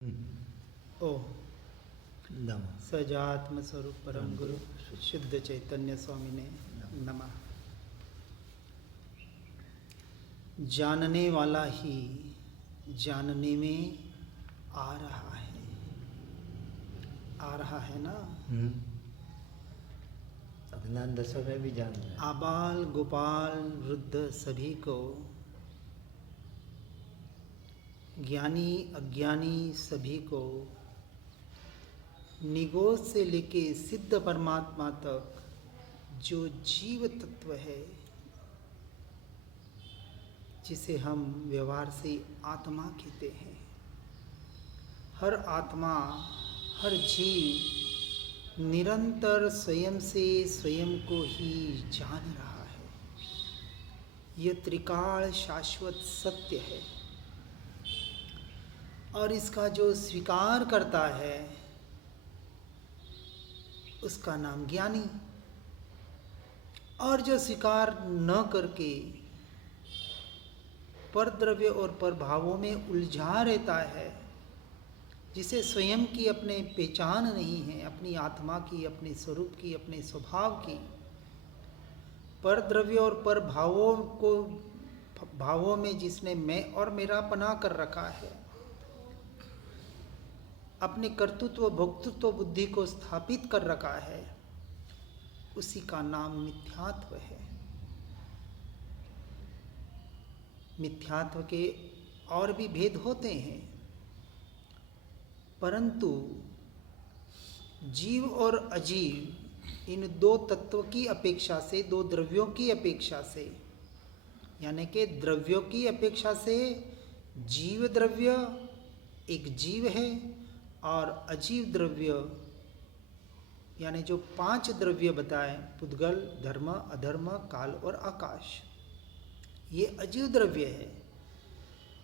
ओ नमः। सजात्म स्वरूप परम गुरु शुद्ध चैतन्य स्वामी ने नमः। जानने वाला ही जानने में आ रहा है ना। अज्ञान दशा में भी जान रहे हैं। आबाल गोपाल वृद्ध सभी को, ज्ञानी अज्ञानी सभी को, निगोद से लेके सिद्ध परमात्मा तक जो जीव तत्व है, जिसे हम व्यवहार से आत्मा कहते हैं, हर आत्मा हर जीव निरंतर स्वयं से स्वयं को ही जान रहा है। यह त्रिकाल शाश्वत सत्य है और इसका जो स्वीकार करता है उसका नाम ज्ञानी, और जो स्वीकार न करके पर द्रव्य और पर भावों में उलझा रहता है, जिसे स्वयं की अपने पहचान नहीं है, अपनी आत्मा की, अपने स्वरूप की, अपने स्वभाव की, पर द्रव्य और पर भावों में जिसने मैं और मेरा पना कर रखा है, अपने कर्तृत्व भोक्तृत्व बुद्धि को स्थापित कर रखा है, उसी का नाम मिथ्यात्व है। मिथ्यात्व के और भी भेद होते हैं, परंतु जीव और अजीव इन दो तत्व की अपेक्षा से, दो द्रव्यों की अपेक्षा से, यानी कि द्रव्यों की अपेक्षा से जीव द्रव्य एक जीव है और अजीव द्रव्य यानी जो पांच द्रव्य बताए, पुद्गल, धर्म, अधर्म, काल और आकाश, ये अजीव द्रव्य है।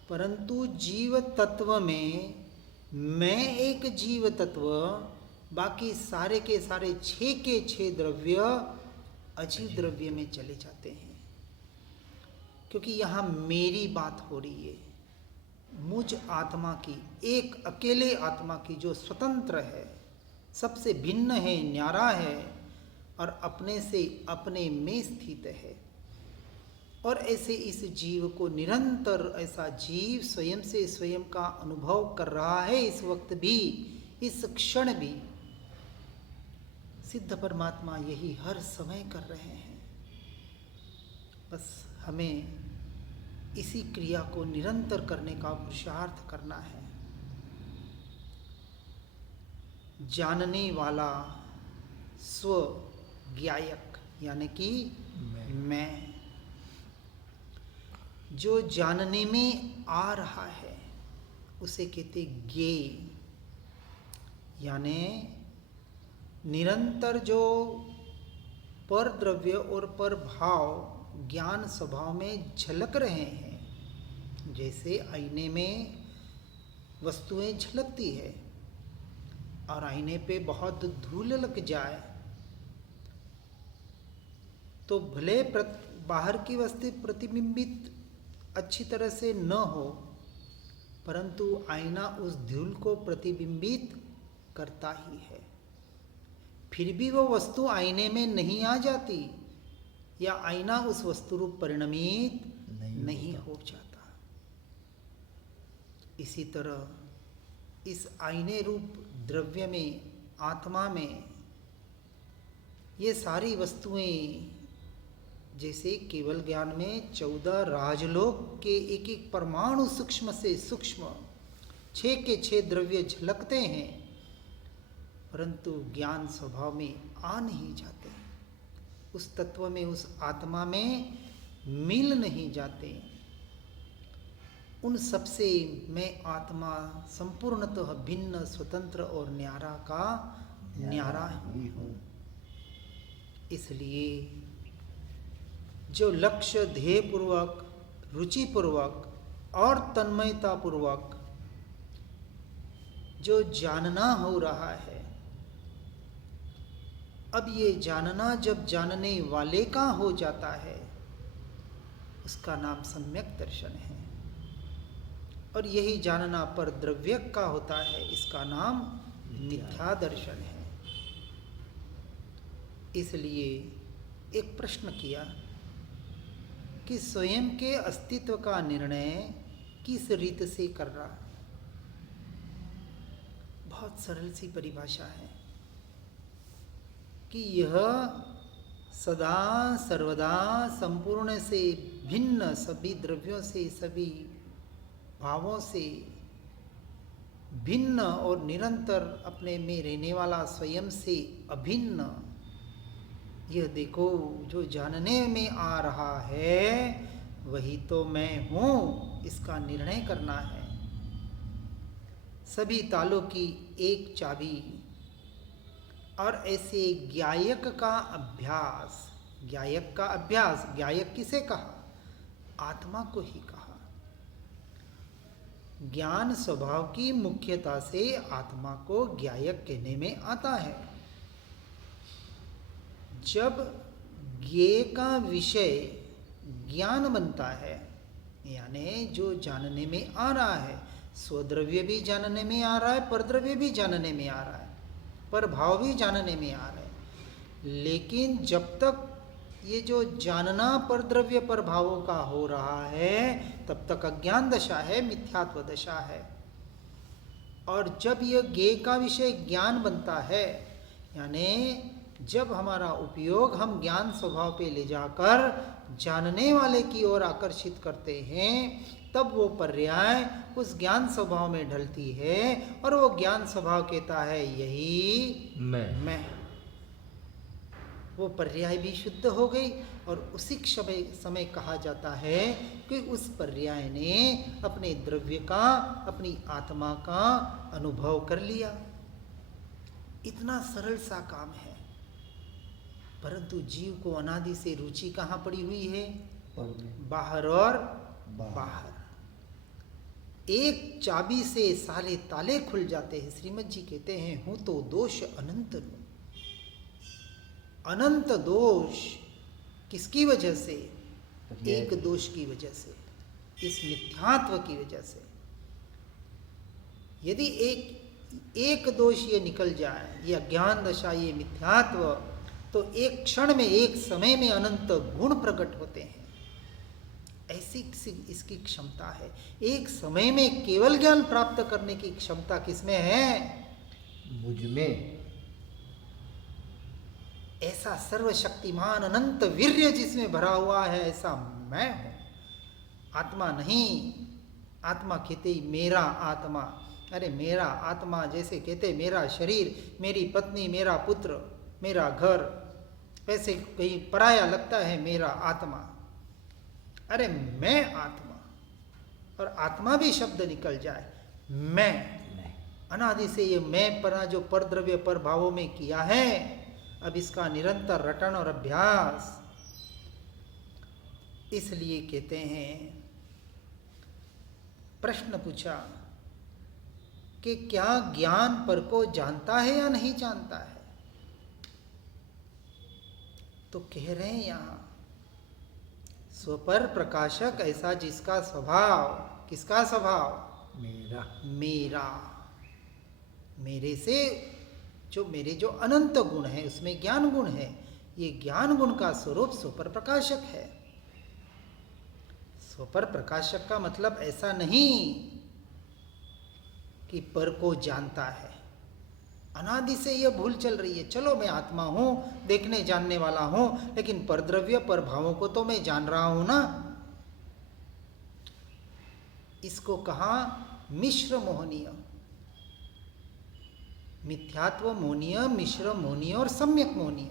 परंतु जीव तत्व में मैं एक जीव तत्व, बाकी सारे के सारे छह के छह द्रव्य अजीव द्रव्य में चले जाते हैं, क्योंकि यहाँ मेरी बात हो रही है, मुझ आत्मा की, एक अकेले आत्मा की जो स्वतंत्र है, सबसे भिन्न है, न्यारा है और अपने से अपने में स्थित है। और ऐसे इस जीव को निरंतर ऐसा जीव स्वयं से स्वयं का अनुभव कर रहा है, इस वक्त भी, इस क्षण भी। सिद्ध परमात्मा यही हर समय कर रहे हैं। बस हमें इसी क्रिया को निरंतर करने का पुरुषार्थ करना है। जानने वाला स्व ज्ञायक यानी कि मैं, जो जानने में आ रहा है उसे कहते ज्ञेय, यानी निरंतर जो पर द्रव्य और पर भाव ज्ञान स्वभाव में झलक रहे हैं, जैसे आईने में वस्तुएं झलकती है और आईने पे बहुत धूल लग जाए तो भले बाहर की वस्तु प्रतिबिंबित अच्छी तरह से न हो, परंतु आईना उस धूल को प्रतिबिंबित करता ही है। फिर भी वो वस्तु आईने में नहीं आ जाती या आईना उस वस्तु रूप परिणमित नहीं हो जाता। इसी तरह इस आईने रूप द्रव्य में, आत्मा में, ये सारी वस्तुएं जैसे केवल ज्ञान में 14 राजलोक के एक एक परमाणु सूक्ष्म से सूक्ष्म 6 के 6 द्रव्य झलकते हैं, परंतु ज्ञान स्वभाव में आ नहीं जाते, उस तत्व में, उस आत्मा में मिल नहीं जाते। उन सबसे मैं आत्मा संपूर्णतः भिन्न, स्वतंत्र और न्यारा का न्यारा ही हूँ। इसलिए जो लक्ष्य ध्येय पूर्वक, रुचि पूर्वक और तन्मयता पूर्वक जो जानना हो रहा है, अब ये जानना जब जानने वाले का हो जाता है, उसका नाम सम्यक दर्शन है। और यही जानना पर द्रव्य का होता है, इसका नाम मिथ्या दर्शन है। इसलिए एक प्रश्न किया कि स्वयं के अस्तित्व का निर्णय किस रीत से कर रहा। बहुत सरल सी परिभाषा है कि यह सदा सर्वदा संपूर्ण से भिन्न, सभी द्रव्यों से, सभी भावों से भिन्न और निरंतर अपने में रहने वाला, स्वयं से अभिन्न, यह देखो जो जानने में आ रहा है वही तो मैं हूँ, इसका निर्णय करना है। सभी तालों की एक चाबी और ऐसे ज्ञायक का अभ्यास, ज्ञायक का अभ्यास, ज्ञायक किसे कहा? आत्मा को ही कहा। ज्ञान स्वभाव की मुख्यता से आत्मा को ज्ञायक कहने में आता है। जब ज्ञेय का विषय ज्ञान बनता है, यानी जो जानने में आ रहा है, स्वद्रव्य भी जानने में आ रहा है, परद्रव्य भी जानने में आ रहा है, पर भाव भी जानने में आ रहा है, लेकिन जब तक ये जो जानना पर द्रव्य पर भावों का हो रहा है तब तक अज्ञान दशा है, मिथ्यात्व दशा है। और जब यह ज्ञेय का विषय ज्ञान बनता है, यानी जब हमारा उपयोग हम ज्ञान स्वभाव पे ले जाकर जानने वाले की ओर आकर्षित करते हैं, तब वो पर्याय उस ज्ञान स्वभाव में ढलती है और वो ज्ञान स्वभाव कहता है यही मैं। वो पर्याय भी शुद्ध हो गई और उसी समय कहा जाता है कि उस पर्याय ने अपने द्रव्य का, अपनी आत्मा का अनुभव कर लिया। इतना सरल सा काम है, परंतु जीव को अनादि से रुचि कहाँ पड़ी हुई है? बाहर और बाहर। एक चाबी से सारे ताले खुल जाते हैं। श्रीमद जी कहते हैं, हूं तो दोष अनंत नु। अनंत दोष किसकी वजह से? एक दोष की वजह से, इस मिथ्यात्व की वजह से। यदि एक दोष ये निकल जाए, ये अज्ञान दशा, ये मिथ्यात्व, तो एक क्षण में, एक समय में अनंत गुण प्रकट होते हैं। ऐसी इसकी क्षमता है। एक समय में केवल ज्ञान प्राप्त करने की क्षमता किसमें है? मुझ में। ऐसा सर्वशक्तिमान अनंत वीर्य जिसमें भरा हुआ है, ऐसा मैं हूं, आत्मा नहीं। आत्मा कहते ही मेरा आत्मा, अरे मेरा आत्मा जैसे कहते मेरा शरीर, मेरी पत्नी, मेरा पुत्र, मेरा घर, वैसे कहीं पराया लगता है मेरा आत्मा। अरे मैं आत्मा, और आत्मा भी शब्द निकल जाए, मैं। अनादि से ये मैं परा जो परद्रव्य पर भावों में किया है, अब इसका निरंतर रटन और अभ्यास। इसलिए कहते हैं, प्रश्न पूछा कि क्या ज्ञान पर को जानता है या नहीं जानता है? तो कह रहे हैं यहां, स्वपर प्रकाशक ऐसा जिसका स्वभाव, किसका स्वभाव? मेरा। मेरे से जो मेरे जो अनंत गुण है उसमें ज्ञान गुण है, ये ज्ञान गुण का स्वरूप स्वपर प्रकाशक है। स्वपर प्रकाशक का मतलब ऐसा नहीं कि पर को जानता है। अनादि से यह भूल चल रही है। चलो मैं आत्मा हूं, देखने जानने वाला हूं, लेकिन परद्रव्य पर भावों को तो मैं जान रहा हूं ना। इसको कहा मिश्र मोहनीय। मिथ्यात्व मोहनीय, मिश्र मोहनीय और सम्यक मोहनीय।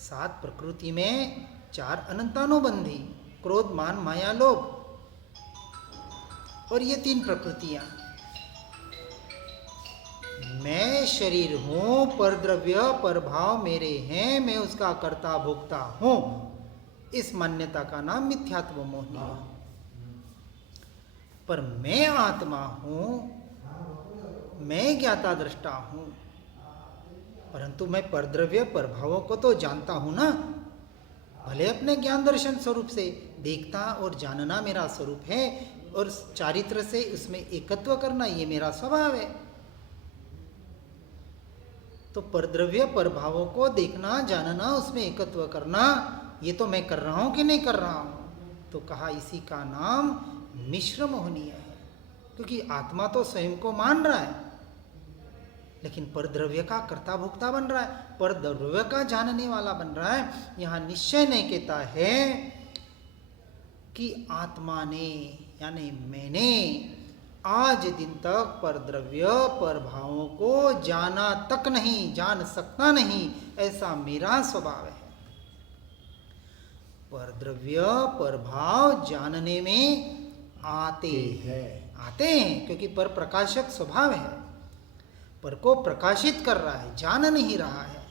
7 प्रकृति में 4 अनंतानुबंधी, क्रोध, मान, माया, लोभ, और ये 3 प्रकृतियां। मैं शरीर हूं, परद्रव्य परभाव मेरे हैं, मैं उसका कर्ता भोक्ता हूं। इस मान्यता का नाम मिथ्यात्व मोहनीय। पर मैं आत्मा हूं, मैं ज्ञाता दृष्टा हूं, परंतु मैं परद्रव्य परभावों को तो जानता हूं ना। भले अपने ज्ञान दर्शन स्वरूप से देखता और जानना मेरा स्वरूप है और चारित्र से उसमें एकत्व करना ये मेरा स्वभाव है। तो परद्रव्य परभावों को देखना जानना उसमें एकत्व करना ये तो मैं कर रहा हूं कि नहीं कर रहा हूं। तो कहा इसी का नाम मिश्र मोहनीय है, क्योंकि आत्मा तो स्वयं को मान रहा है लेकिन परद्रव्य का कर्ता भोक्ता बन रहा है, परद्रव्य का जानने वाला बन रहा है। यहां निश्चय नहीं कहता है कि आत्मा ने यानी मैंने आज दिन तक परद्रव्य परभावों को जाना तक नहीं, जान सकता नहीं, ऐसा मेरा स्वभाव है। परद्रव्य परभाव जानने में आते हैं क्योंकि पर प्रकाशक स्वभाव है, पर को प्रकाशित कर रहा है, जान नहीं रहा है।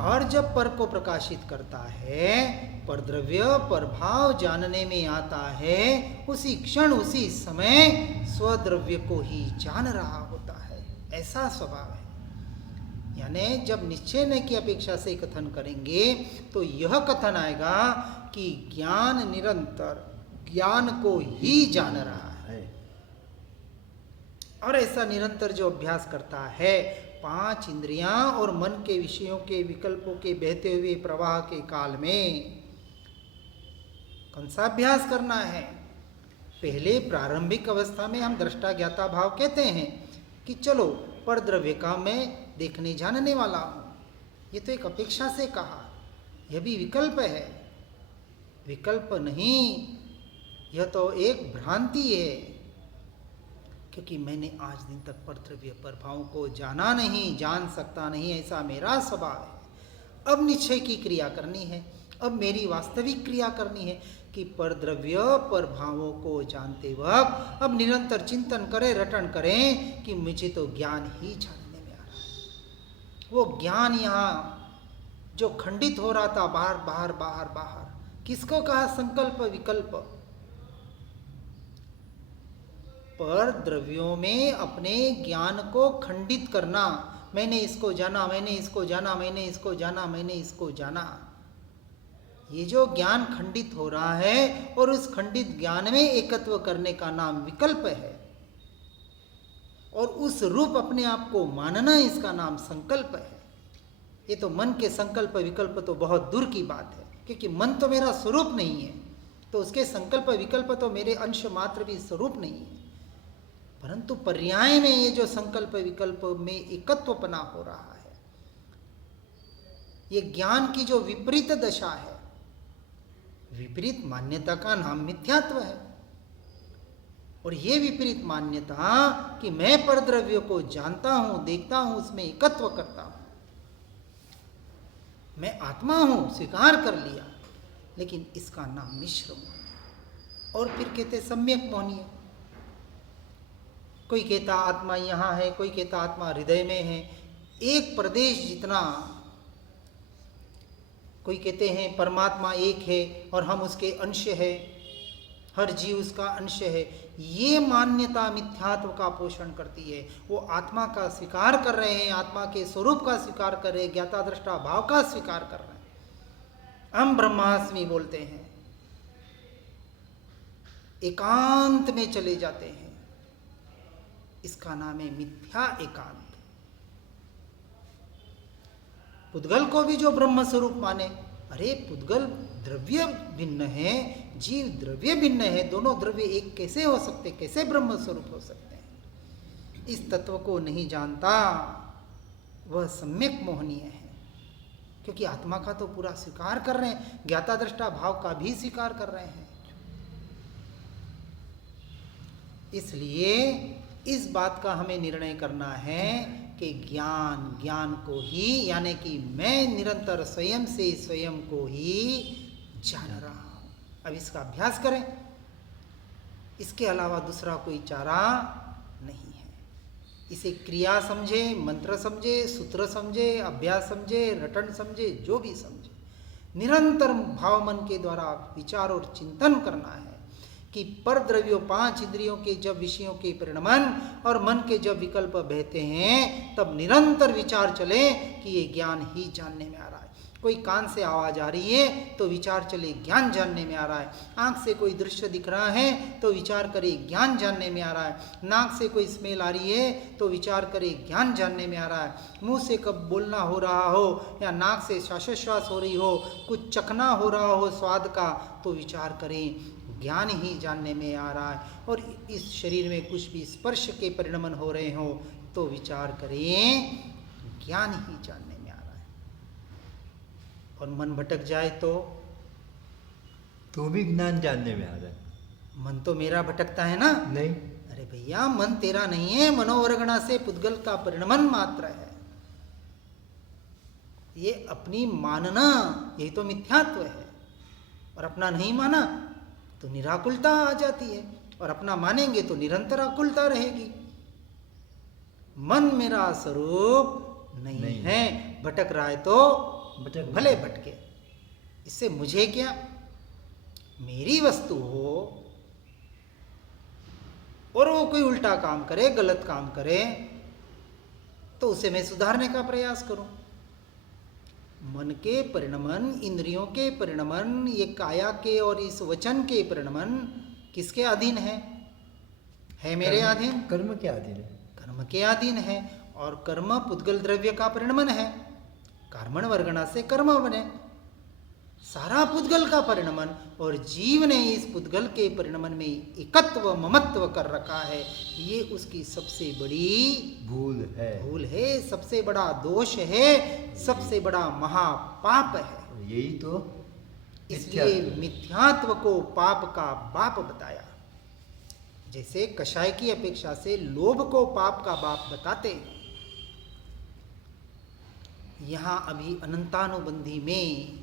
और जब पर को प्रकाशित करता है, परद्रव्य परभाव जानने में आता है, उसी क्षण उसी समय स्वद्रव्य को ही जान रहा होता है, ऐसा स्वभाव है। यानी जब निश्चय न की अपेक्षा से कथन करेंगे तो यह कथन आएगा कि ज्ञान निरंतर ज्ञान को ही जान रहा है। और ऐसा निरंतर जो अभ्यास करता है, 5 इंद्रियां और मन के विषयों के विकल्पों के बहते हुए प्रवाह के काल में कौन सा अभ्यास करना है? पहले प्रारंभिक अवस्था में हम दृष्टा ज्ञाता भाव कहते हैं कि चलो परद्रव्य का मैं देखने जानने वाला हूं, ये तो एक अपेक्षा से कहा, यह भी विकल्प है, विकल्प नहीं, यह तो एक भ्रांति है, क्योंकि मैंने आज दिन तक परद्रव्य प्रभावों को जाना नहीं, जान सकता नहीं, ऐसा मेरा स्वभाव है। अब निश्चय की क्रिया करनी है, अब मेरी वास्तविक क्रिया करनी है कि परद्रव्य प्रभावों को जानते वक्त अब निरंतर चिंतन करें, रटन करें कि मुझे तो ज्ञान ही जानने में आ रहा है। वो ज्ञान यहाँ जो खंडित हो रहा था बाहर बाहर बाहर बाहर, किसको कहा संकल्प विकल्प? पर द्रव्यों में अपने ज्ञान को खंडित करना, मैंने इसको जाना, मैंने इसको जाना, मैंने इसको जाना, मैंने इसको जाना, ये जो ज्ञान खंडित हो रहा है और उस खंडित ज्ञान में एकत्व करने का नाम विकल्प है, और उस रूप अपने आप को मानना इसका नाम संकल्प है। ये तो मन के संकल्प विकल्प तो बहुत दूर की बात है, क्योंकि मन तो मेरा स्वरूप नहीं है, तो उसके संकल्प विकल्प तो मेरे अंश मात्र भी स्वरूप नहीं है। परंतु पर्याय में ये जो संकल्प विकल्प में एकत्वपना हो रहा है, ये ज्ञान की जो विपरीत दशा है, विपरीत मान्यता का नाम मिथ्यात्व है। और ये विपरीत मान्यता कि मैं परद्रव्य को जानता हूं, देखता हूं, उसमें एकत्व करता हूं, मैं आत्मा हूं, स्वीकार कर लिया, लेकिन इसका नाम मिश्र मोहनीय। और फिर कहते सम्यक मोहनीय। कोई कहता आत्मा यहां है, कोई कहता आत्मा हृदय में है, एक प्रदेश जितना। कोई कहते हैं परमात्मा एक है और हम उसके अंश है, हर जीव उसका अंश है। ये मान्यता मिथ्यात्व का पोषण करती है। वो आत्मा का स्वीकार कर रहे हैं, आत्मा के स्वरूप का स्वीकार कर रहे हैं, ज्ञाता दृष्टा भाव का स्वीकार कर रहे हैं। हम ब्रह्मास्मि बोलते हैं, एकांत में चले जाते हैं, इसका नाम है मिथ्या एकांत। पुद्गल को भी जो ब्रह्म स्वरूप माने, अरे पुद्गल द्रव्य भिन्न है, जीव द्रव्य भिन्न है, दोनों द्रव्य एक कैसे हो सकते, कैसे ब्रह्म स्वरूप हो सकते हैं? इस तत्व को नहीं जानता वह सम्यक मोहनीय है, क्योंकि आत्मा का तो पूरा स्वीकार कर रहे हैं, ज्ञाता दृष्टा भाव का भी स्वीकार कर रहे हैं। इसलिए इस बात का हमें निर्णय करना है कि ज्ञान को ही, यानी कि मैं निरंतर स्वयं से स्वयं को ही जान रहा हूं। अब इसका अभ्यास करें, इसके अलावा दूसरा कोई चारा नहीं है। इसे क्रिया समझे, मंत्र समझे, सूत्र समझे, अभ्यास समझे, रटन समझे, जो भी समझे, निरंतर भाव मन के द्वारा विचार और चिंतन करना है कि पर द्रव्यों 5 इंद्रियों के जब विषयों के परिणमन और मन के जब विकल्प बहते हैं तब निरंतर विचार चले कि ये ज्ञान ही जानने में आ रहा है। कोई कान से आवाज आ रही है तो विचार चले ज्ञान जानने में आ रहा है। आंख से कोई दृश्य दिख रहा है तो विचार करे ज्ञान जानने में आ रहा है। नाक से कोई स्मेल आ रही है तो विचार करे ज्ञान जानने में आ रहा है। मुंह से कब बोलना हो रहा हो या नाक से श्वासोश्वास हो रही हो, कुछ चखना हो रहा हो स्वाद का, तो विचार करें ज्ञान ही जानने में आ रहा है। और इस शरीर में कुछ भी स्पर्श के परिणमन हो रहे हो तो विचार करें ज्ञान ही जानने में आ रहा है। और मन भटक जाए तो भी ज्ञान जानने में आ रहा है। मन तो मेरा भटकता है ना। नहीं, अरे भैया मन तेरा नहीं है, मनोवर्गणा से पुद्गल का परिणमन मात्र है। ये अपनी मानना यही तो मिथ्यात्व है। और अपना नहीं माना तो निराकुलता आ जाती है, और अपना मानेंगे तो निरंतर आकुलता रहेगी। मन मेरा स्वरूप नहीं है। भटक रहा है तो भले भटके, इससे मुझे क्या। मेरी वस्तु हो और वो कोई उल्टा काम करे, गलत काम करे, तो उसे मैं सुधारने का प्रयास करूं। मन के परिणमन, इंद्रियों के परिणमन, ये काया के और इस वचन के परिणमन किसके अधीन है मेरे अधीन। कर्म के अधीन है। कर्म के अधीन है। और कर्म पुद्गल द्रव्य का परिणमन है। कर्मण वर्गणा से कर्म बने, सारा पुद्गल का परिणमन। और जीव ने इस पुद्गल के परिणमन में एकत्व ममत्व कर रखा है। ये उसकी सबसे बड़ी भूल है, सबसे बड़ा दोष है, सबसे बड़ा महापाप है। यही तो इसलिए मिथ्यात्व को पाप का बाप बताया। जैसे कषाय की अपेक्षा से लोभ को पाप का बाप बताते हैं, यहां अभी अनंतानुबंधी में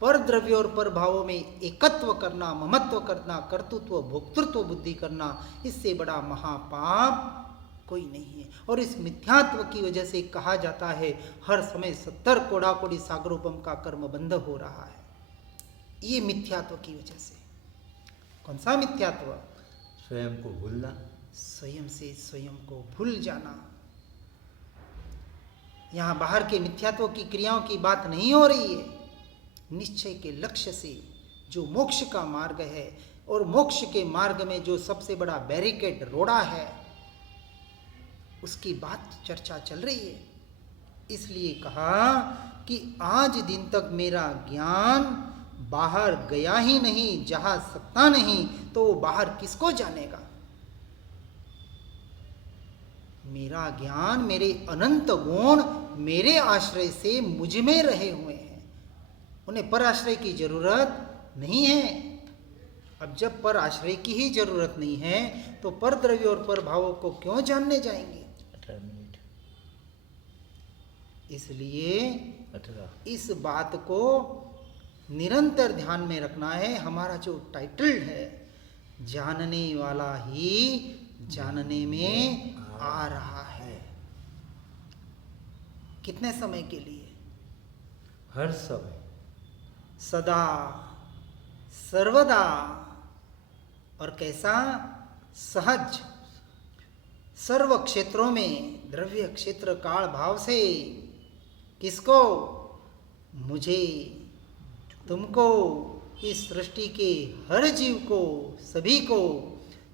पर द्रव्य और पर भावों में एकत्व करना, ममत्व करना, कर्तृत्व भोक्तृत्व बुद्धि करना, इससे बड़ा महापाप कोई नहीं है। और इस मिथ्यात्व की वजह से कहा जाता है हर समय 70 कोड़ा कोड़ी सागरोपम का कर्म बंध हो रहा है। ये मिथ्यात्व की वजह से। कौन सा मिथ्यात्व? स्वयं को भूलना, स्वयं से स्वयं को भूल जाना। यहां बाहर के मिथ्यात्व की क्रियाओं की बात नहीं हो रही है। निश्चय के लक्ष्य से जो मोक्ष का मार्ग है, और मोक्ष के मार्ग में जो सबसे बड़ा बैरिकेड रोड़ा है, उसकी बात चर्चा चल रही है। इसलिए कहा कि आज दिन तक मेरा ज्ञान बाहर गया ही नहीं, जहां सकता नहीं तो वो बाहर किसको जानेगा। मेरा ज्ञान, मेरे अनंत गुण मेरे आश्रय से मुझ में रहे हुए हैं, उन्हें पर आश्रय की जरूरत नहीं है। अब जब पर आश्रय की ही जरूरत नहीं है तो पर द्रव्य और पर भावों को क्यों जानने जाएंगे। इसलिए इस बात को निरंतर ध्यान में रखना है। हमारा जो टाइटल है, जानने वाला ही जानने में आ रहा है। कितने समय के लिए? हर समय, सदा, सर्वदा। और कैसा? सहज, सर्व क्षेत्रों में, द्रव्य क्षेत्र काल भाव से। किसको? मुझे, तुमको, इस सृष्टि के हर जीव को, सभी को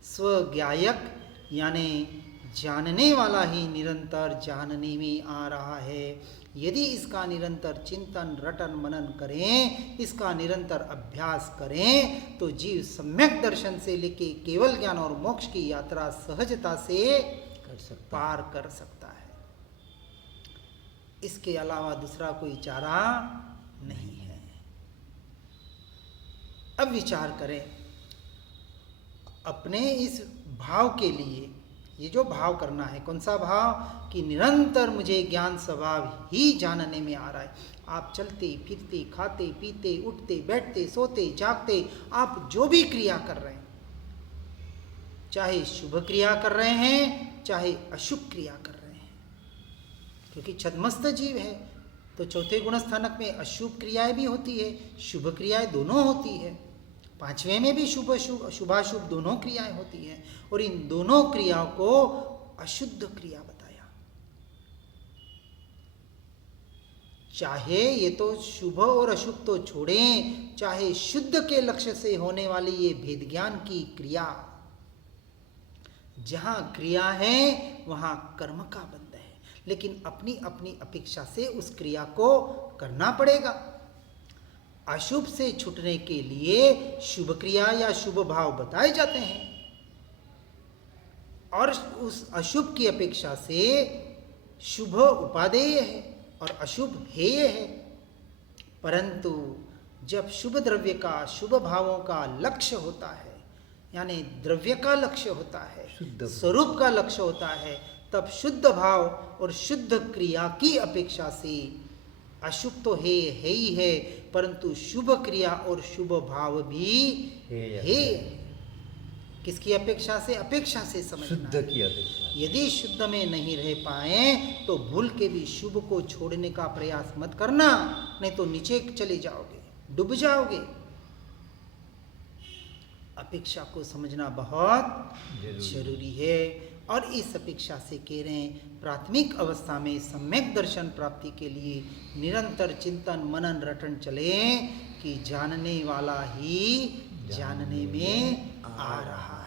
स्वज्ञायक यानी जानने वाला ही निरंतर जानने में आ रहा है। यदि इसका निरंतर चिंतन रटन मनन करें, इसका निरंतर अभ्यास करें, तो जीव सम्यक दर्शन से लेके केवल ज्ञान और मोक्ष की यात्रा सहजता से पार कर सकता है। इसके अलावा दूसरा कोई चारा नहीं है। अब विचार करें अपने इस भाव के लिए। ये जो भाव करना है, कौन सा भाव? कि निरंतर मुझे ज्ञान स्वभाव ही जानने में आ रहा है। आप चलते फिरते, खाते पीते, उठते बैठते, सोते जागते, आप जो भी क्रिया कर रहे हैं, चाहे शुभ क्रिया कर रहे हैं चाहे अशुभ क्रिया कर रहे हैं, क्योंकि छद्मस्त जीव है तो चौथे गुण स्थानक में अशुभ क्रियाएं भी होती है, शुभ क्रियाएं दोनों होती है। पांचवें में भी शुभाशुभ दोनों क्रियाएं होती हैं और इन दोनों क्रियाओं को अशुद्ध क्रिया बताया। चाहे ये तो शुभ और अशुभ तो छोड़ें, चाहे शुद्ध के लक्ष्य से होने वाली ये भेद ज्ञान की क्रिया, जहां क्रिया है वहां कर्म का बंध है, लेकिन अपनी अपनी अपेक्षा से उस क्रिया को करना पड़ेगा। अशुभ से छूटने के लिए शुभ क्रिया या शुभ भाव बताए जाते हैं और उस अशुभ की अपेक्षा से शुभ उपादेय है और अशुभ हेय है। परंतु जब शुभ द्रव्य का, शुभ भावों का लक्ष्य होता है, यानी द्रव्य का लक्ष्य होता है, स्वरूप का लक्ष्य होता है, तब शुद्ध भाव और शुद्ध क्रिया की अपेक्षा से अशुभ तो है ही है, परंतु शुभ क्रिया और शुभ भाव भी है। किसकी अपेक्षा से? अपेक्षा से समझना। शुद्ध की अपेक्षा। यदि शुद्ध में नहीं रह पाए तो भूल के भी शुभ को छोड़ने का प्रयास मत करना, नहीं तो नीचे चले जाओगे, डूब जाओगे। अपेक्षा को समझना बहुत जरूरी है और इस अपेक्षा से कह रहे हैं प्राथमिक अवस्था में सम्यक दर्शन प्राप्ति के लिए निरंतर चिंतन मनन रटन चले कि जानने वाला ही जानने में आ रहा